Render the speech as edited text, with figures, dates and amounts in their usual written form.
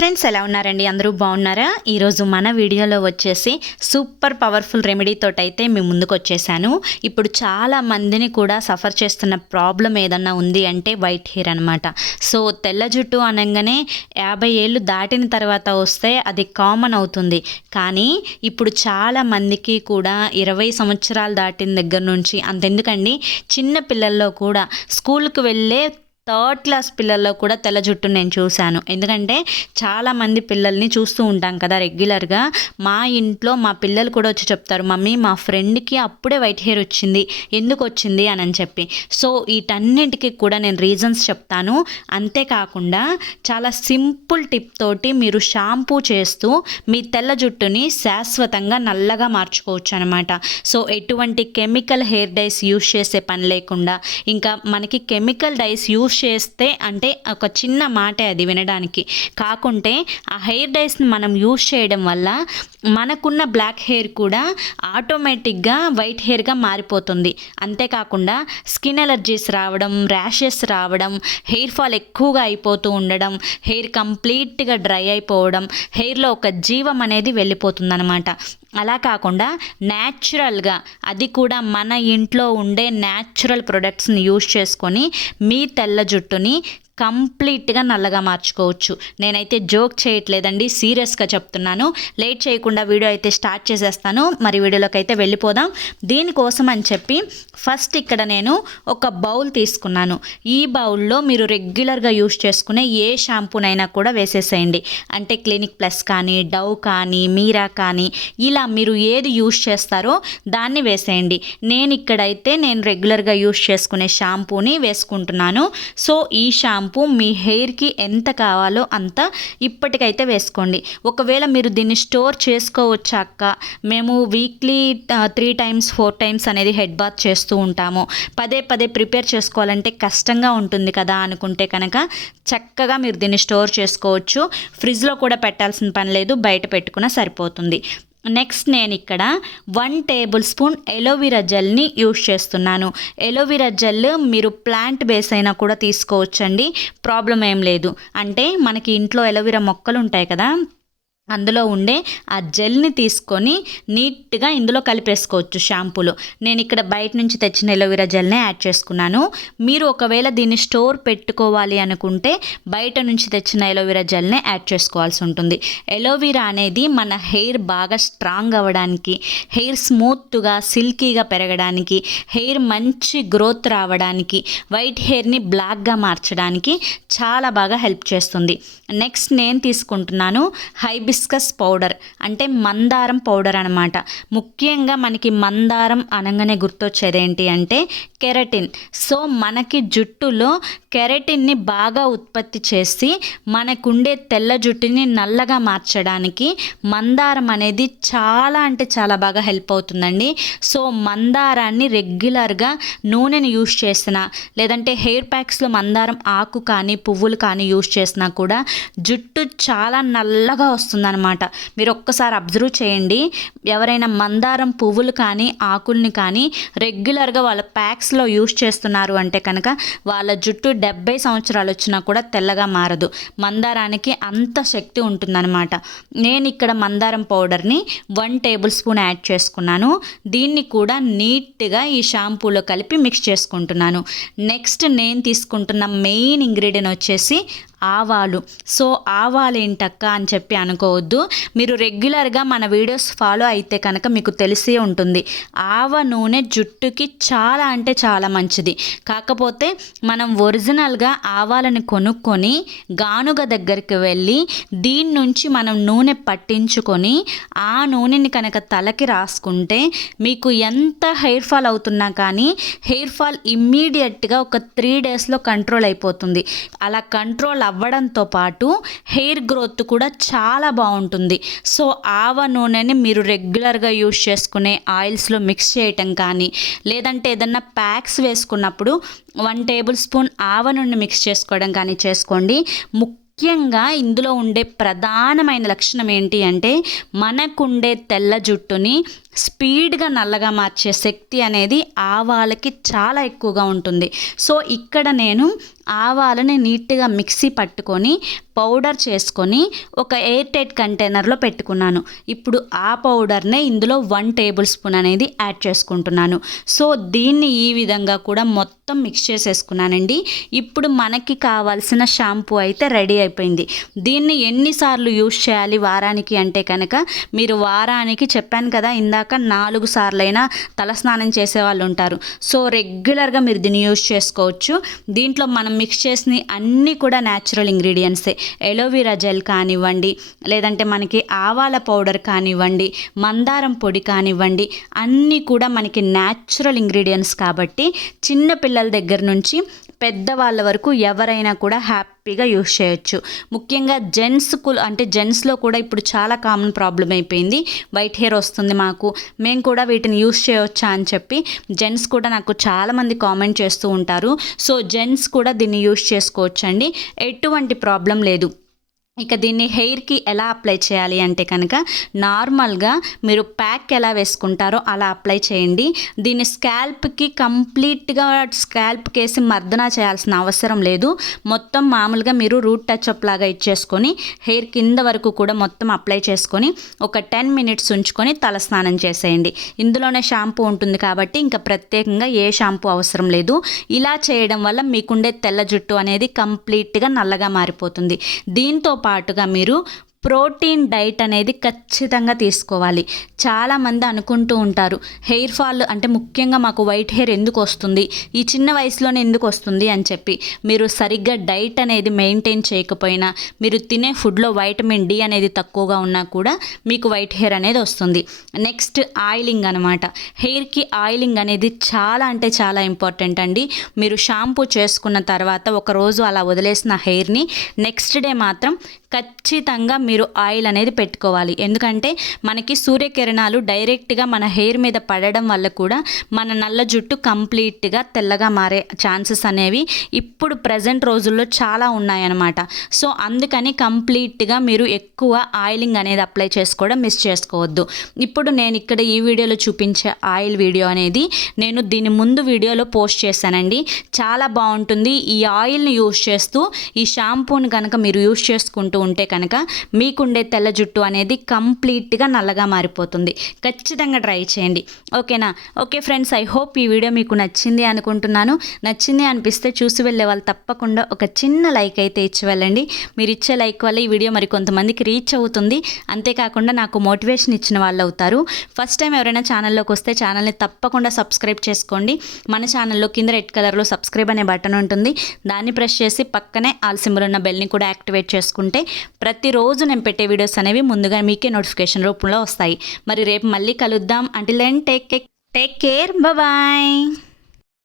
Friends, ఎలా ఉన్నారండి? అందరూ బాగున్నారా? ఈరోజు మన వీడియోలో వచ్చేసి సూపర్ పవర్ఫుల్ రెమెడీ తోటైతే మేము ముందుకు వచ్చేసాను. ఇప్పుడు చాలా మందిని కూడా సఫర్ చేస్తున్న ప్రాబ్లం ఏదన్నా ఉంది అంటే వైట్ హెయిర్ అనమాట. సో తెల్ల జుట్టు అనగానే 50 ఏళ్ళు దాటిన తర్వాత వస్తే అది కామన్ అవుతుంది. కానీ ఇప్పుడు చాలా మందికి కూడా 20 సంవత్సరాలు దాటిన దగ్గర నుంచి, అంతెందుకండి చిన్న పిల్లల్లో కూడా స్కూల్కి వెళ్ళే 3rd క్లాస్ పిల్లల్లో కూడా తెల్ల జుట్టు నేను చూశాను. ఎందుకంటే చాలామంది పిల్లల్ని చూస్తూ ఉంటాం కదా రెగ్యులర్గా. మా ఇంట్లో మా పిల్లలు కూడా వచ్చి చెప్తారు, మమ్మీ మా ఫ్రెండ్కి అప్పుడే వైట్ హెయిర్ వచ్చింది, ఎందుకు వచ్చింది అని చెప్పి. సో వీటన్నిటికీ కూడా నేను రీజన్స్ చెప్తాను. అంతేకాకుండా చాలా సింపుల్ టిప్ తోటి మీరు షాంపూ చేస్తూ మీ తెల్ల జుట్టుని శాశ్వతంగా నల్లగా మార్చుకోవచ్చు అనమాట. సో ఎటువంటి కెమికల్ హెయిర్ డైస్ యూస్ చేసే పని లేకుండా, ఇంకా మనకి కెమికల్ డైస్ యూస్ చేస్తే అంటే ఒక చిన్న మాటే అది వినడానికి, కాకుంటే ఆ హెయిర్ డైస్ని మనం యూస్ చేయడం వల్ల మనకున్న బ్లాక్ హెయిర్ కూడా ఆటోమేటిక్గా వైట్ హెయిర్గా మారిపోతుంది. అంతేకాకుండా స్కిన్ ఎలర్జీస్ రావడం, ర్యాషెస్ రావడం, హెయిర్ ఫాల్ ఎక్కువగా అయిపోతూ ఉండడం, హెయిర్ కంప్లీట్గా డ్రై అయిపోవడం, హెయిర్లో ఒక జీవం అనేది వెళ్ళిపోతుందన్నమాట. అలా కాకుండా న్యాచురల్గా, అది కూడా మన ఇంట్లో ఉండే న్యాచురల్ ప్రొడక్ట్స్ని యూస్ చేసుకొని మీ తెల్ల జుట్టుని కంప్లీట్గా నల్లగా మార్చుకోవచ్చు. నేనైతే జోక్ చేయట్లేదండి, సీరియస్గా చెప్తున్నాను. లేట్ చేయకుండా వీడియో అయితే స్టార్ట్ చేసేస్తాను. మరి వీడియోలోకి అయితే వెళ్ళిపోదాం. దీనికోసం అని చెప్పి ఫస్ట్ ఇక్కడ నేను ఒక బౌల్ తీసుకున్నాను. ఈ బౌల్లో మీరు రెగ్యులర్గా యూస్ చేసుకునే ఏ షాంపూనైనా కూడా వేసేసేయండి. అంటే క్లినిక్ ప్లస్ కానీ, డవ్ కానీ, మీరా కానీ, ఇలా మీరు ఏది యూస్ చేస్తారో దాన్ని వేసేయండి. నేను రెగ్యులర్గా యూస్ చేసుకునే షాంపూని వేసుకుంటున్నాను. సో ఈ షాంపూ మీ హెయిర్కి ఎంత కావాలో అంత ఇప్పటికైతే వేసుకోండి. ఒకవేళ మీరు దీన్ని స్టోర్ చేసుకోవచ్చాక, మేము వీక్లీ 3 times 4 times అనేది హెడ్ బాత్ చేస్తూ ఉంటాము, పదే పదే ప్రిపేర్ చేసుకోవాలంటే కష్టంగా ఉంటుంది కదా అనుకుంటే కనుక చక్కగా మీరు దీన్ని స్టోర్ చేసుకోవచ్చు. ఫ్రిడ్జ్లో కూడా పెట్టాల్సిన పని లేదు, బయట పెట్టుకున్నా సరిపోతుంది. నెక్స్ట్ నేను ఇక్కడ 1 టేబుల్ స్పూన్ ఎలోవెరా జెల్ని యూస్ చేస్తున్నాను. ఎలోవెరా జెల్ మీరు ప్లాంట్ బేస్ అయినా కూడా తీసుకోవచ్చండి, ప్రాబ్లం ఏం లేదు. అంటే మనకి ఇంట్లో ఎలోవెరా మొక్కలు ఉంటాయి కదా, అందులో ఉండే ఆ జెల్ని తీసుకొని నీట్గా ఇందులో కలిపేసుకోవచ్చు షాంపూలో. నేను ఇక్కడ బయట నుంచి తెచ్చిన ఎలోవెరా జెల్నే యాడ్ చేసుకున్నాను. మీరు ఒకవేళ దీన్ని స్టోర్ పెట్టుకోవాలి అనుకుంటే బయట నుంచి తెచ్చిన ఎలోవెరా జెల్నే యాడ్ చేసుకోవాల్సి ఉంటుంది. ఎలోవెరా అనేది మన హెయిర్ బాగా స్ట్రాంగ్ అవ్వడానికి, హెయిర్ స్మూత్గా సిల్కీగా పెరగడానికి, హెయిర్ మంచి గ్రోత్ రావడానికి, వైట్ హెయిర్ని బ్లాక్గా మార్చడానికి చాలా బాగా హెల్ప్ చేస్తుంది. నెక్స్ట్ నేను తీసుకుంటున్నాను హైబిస్కస్ పౌడర్, అంటే మందారం పౌడర్ అనమాట. ముఖ్యంగా మనకి మందారం అనగానే గుర్తొచ్చేది ఏంటి అంటే కెరటిన్. సో మనకి జుట్టులో కెరటిన్ని బాగా ఉత్పత్తి చేసి మనకుండే తెల్ల జుట్టుని నల్లగా మార్చడానికి మందారం అనేది చాలా అంటే చాలా బాగా హెల్ప్ అవుతుందండి. సో మందారాన్ని రెగ్యులర్గా నూనెని యూస్ చేసినా, లేదంటే హెయిర్ ప్యాక్స్లో మందారం ఆకు కానీ పువ్వులు కానీ యూస్ చేసినా కూడా జుట్టు చాలా నల్లగా వస్తుందన్నమాట. మీరు ఒక్కసారి అబ్జర్వ్ చేయండి, ఎవరైనా మందారం పువ్వులు కానీ ఆకుల్ని కానీ రెగ్యులర్గా వాళ్ళ ప్యాక్స్లో యూస్ చేస్తున్నారు అంటే కనుక వాళ్ళ జుట్టు 70 సంవత్సరాలు వచ్చినా కూడా తెల్లగా మారదు. మందారానికి అంత శక్తి ఉంటుందన్నమాట. నేను ఇక్కడ మందారం పౌడర్ని 1 టేబుల్ స్పూన్ యాడ్ చేసుకున్నాను. దీన్ని కూడా నీట్గా ఈ షాంపూలో కలిపి మిక్స్ చేసుకుంటున్నాను. నెక్స్ట్ నేను తీసుకుంటున్న మెయిన్ ఇంగ్రీడియంట్ వచ్చేసి ఆవాలు. సో ఆవాలు ఏంటక్క అని చెప్పి అనుకోవద్దు, మీరు రెగ్యులర్గా మన వీడియోస్ ఫాలో అయితే కనుక మీకు తెలిసే ఉంటుంది. ఆవ నూనె జుట్టుకి చాలా అంటే చాలా మంచిది. కాకపోతే మనం ఒరిజినల్గా ఆవాలను కొనుక్కొని గానుగ దగ్గరికి వెళ్ళి దీని నుంచి మనం నూనె పట్టించుకొని ఆ నూనెని కనుక తలకి రాసుకుంటే మీకు ఎంత హెయిర్ ఫాల్ అవుతున్నా కానీ హెయిర్ ఫాల్ ఇమ్మీడియట్గా ఒక 3 daysలో కంట్రోల్ అయిపోతుంది. అలా కంట్రోల్ అవ్వడంతో పాటు హెయిర్ గ్రోత్ కూడా చాలా బాగుంటుంది. సో ఆవ నూనెని మీరు రెగ్యులర్గా యూస్ చేసుకునే ఆయిల్స్లో మిక్స్ చేయటం కానీ, లేదంటే ఏదన్నా ప్యాక్స్ వేసుకున్నప్పుడు 1 టేబుల్ స్పూన్ ఆవ నూనె మిక్స్ చేసుకోవడం కానీ చేసుకోండి. ముఖ్యంగా ఇందులో ఉండే ప్రధానమైన లక్షణం ఏంటి అంటే మనకుండే తెల్ల జుట్టుని స్పీడ్గా నల్లగా మార్చే శక్తి అనేది ఆవాలకి చాలా ఎక్కువగా ఉంటుంది. సో ఇక్కడ నేను ఆవాలని నీట్గా మిక్సీ పట్టుకొని పౌడర్ చేసుకొని ఒక ఎయిర్ టైట్ కంటైనర్లో పెట్టుకున్నాను. ఇప్పుడు ఆ పౌడర్నే ఇందులో 1 టేబుల్ స్పూన్ అనేది యాడ్ చేసుకుంటున్నాను. సో దీన్ని ఈ విధంగా కూడా మొత్తం మిక్స్ చేసేసుకున్నానండి. ఇప్పుడు మనకి కావాల్సిన షాంపూ అయితే రెడీ అయిపోయింది. దీన్ని ఎన్నిసార్లు యూజ్ చేయాలి వారానికి అంటే కనుక మీరు వారానికి చెప్పాను కదా ఇందాక 4 సార్లైనా తలస్నానం చేసే వాళ్ళు ఉంటారు. సో రెగ్యులర్గా మీరు దీన్ని యూజ్ చేసుకోవచ్చు. దీంట్లో మనం మిక్స్ చేసిన అన్నీ కూడా న్యాచురల్ ఇంగ్రీడియంట్సే. ఎలోవెరా జెల్ కానివ్వండి, లేదంటే మనకి ఆవాల పౌడర్ కానివ్వండి, మందారం పొడి కానివ్వండి, అన్నీ కూడా మనకి న్యాచురల్ ఇంగ్రీడియంట్స్ కాబట్టి చిన్న పిల్లల దగ్గర నుంచి పెద్దవాళ్ళ వరకు ఎవరైనా కూడా హ్యాపీగా యూజ్ చేయొచ్చు. ముఖ్యంగా జెంట్స్లో కూడా ఇప్పుడు చాలా కామన్ ప్రాబ్లం అయిపోయింది. వైట్ హెయిర్ వస్తుంది మాకు, మేము కూడా వీటిని యూజ్ చేయవచ్చా అని చెప్పి జెంట్స్ కూడా నాకు చాలామంది కామెంట్ చేస్తూ ఉంటారు. సో జెంట్స్ కూడా దీన్ని యూజ్ చేసుకోవచ్చండి, ఎటువంటి ప్రాబ్లం లేదు. ఇక దీన్ని హెయిర్కి ఎలా అప్లై చేయాలి అంటే కనుక నార్మల్గా మీరు ప్యాక్ ఎలా వేసుకుంటారో అలా అప్లై చేయండి. దీన్ని స్కాల్ప్కి కంప్లీట్గా వేసి మర్దన చేయాల్సిన అవసరం లేదు. మొత్తం మామూలుగా మీరు రూట్ టచ్అప్ లాగా ఇచ్చేసుకొని హెయిర్ కింద వరకు కూడా మొత్తం అప్లై చేసుకొని ఒక 10 మినిట్స్ ఉంచుకొని తలస్నానం చేసేయండి. ఇందులోనే షాంపూ ఉంటుంది కాబట్టి ఇంకా ప్రత్యేకంగా ఏ షాంపూ అవసరం లేదు. ఇలా చేయడం వల్ల మీకుండే తెల్ల జుట్టు అనేది కంప్లీట్గా నల్లగా మారిపోతుంది. దీంతో పాటుగా మీరు ప్రోటీన్ డైట్ అనేది ఖచ్చితంగా తీసుకోవాలి. చాలామంది అనుకుంటూ ఉంటారు హెయిర్ ఫాల్ అంటే ముఖ్యంగా మాకు వైట్ హెయిర్ ఎందుకు వస్తుంది, ఈ చిన్న వయసులోనే ఎందుకు వస్తుంది అని చెప్పి. మీరు సరిగ్గా డైట్ అనేది మెయింటైన్ చేయకపోయినా, మీరు తినే ఫుడ్లో వైటమిన్ డి అనేది తక్కువగా ఉన్నా కూడా మీకు వైట్ హెయిర్ అనేది వస్తుంది. నెక్స్ట్ ఆయిలింగ్ అనమాట. హెయిర్కి ఆయిలింగ్ అనేది చాలా అంటే చాలా ఇంపార్టెంట్ అండి. మీరు షాంపూ చేసుకున్న తర్వాత ఒకరోజు అలా వదిలేసిన హెయిర్ని నెక్స్ట్ డే మాత్రం ఖచ్చితంగా మీరు ఆయిల్ అనేది పెట్టుకోవాలి. ఎందుకంటే మనకి సూర్యకిరణాలు డైరెక్ట్గా మన హెయిర్ మీద పడడం వల్ల కూడా మన నల్ల జుట్టు కంప్లీట్గా తెల్లగా మారే ఛాన్సెస్ అనేవి ఇప్పుడు ప్రజెంట్ రోజుల్లో చాలా ఉన్నాయన్నమాట. సో అందుకని కంప్లీట్గా మీరు ఎక్కువ ఆయిలింగ్ అనేది అప్లై చేసుకోవడం మిస్ చేసుకోవద్దు. ఇప్పుడు నేను ఇక్కడ ఈ వీడియోలో చూపించే ఆయిల్ వీడియో అనేది నేను దీని ముందు వీడియోలో పోస్ట్ చేశానండి. చాలా బాగుంటుంది. ఈ ఆయిల్ని యూజ్ చేస్తూ ఈ షాంపూని కనుక మీరు యూజ్ చేసుకుంటూ ఉంటే కనుక మీకుండే తెల్ల జుట్టు అనేది కంప్లీట్గా నల్లగా మారిపోతుంది. ఖచ్చితంగా ట్రై చేయండి. ఓకేనా? ఓకే ఫ్రెండ్స్, ఐ హోప్ ఈ వీడియో మీకు నచ్చింది అనుకుంటున్నాను. నచ్చింది అనిపిస్తే చూసి వెళ్ళే వాళ్ళు తప్పకుండా ఒక చిన్న లైక్ అయితే ఇచ్చి వెళ్ళండి. మీరు ఇచ్చే లైక్ వల్ల ఈ వీడియో మరి కొంతమందికి రీచ్ అవుతుంది. అంతేకాకుండా నాకు మోటివేషన్ ఇచ్చిన వాళ్ళు అవుతారు. ఫస్ట్ టైం ఎవరైనా ఛానల్లోకి వస్తే ఛానల్ని తప్పకుండా సబ్స్క్రైబ్ చేసుకోండి. మన ఛానల్లో కింద రెడ్ కలర్లో సబ్స్క్రైబ్ అనే బటన్ ఉంటుంది. దాన్ని ప్రెస్ చేసి పక్కనే ఆల్ సింబల్ ఉన్న బెల్ని కూడా యాక్టివేట్ చేసుకుంటే ప్రతిరోజు నేను పెట్టే వీడియోస్ అనేవి ముందుగా మీకే నోటిఫికేషన్ రూపంలో వస్తాయి. మరి రేపు మళ్ళీ కలుద్దాం. Until then take care, bye.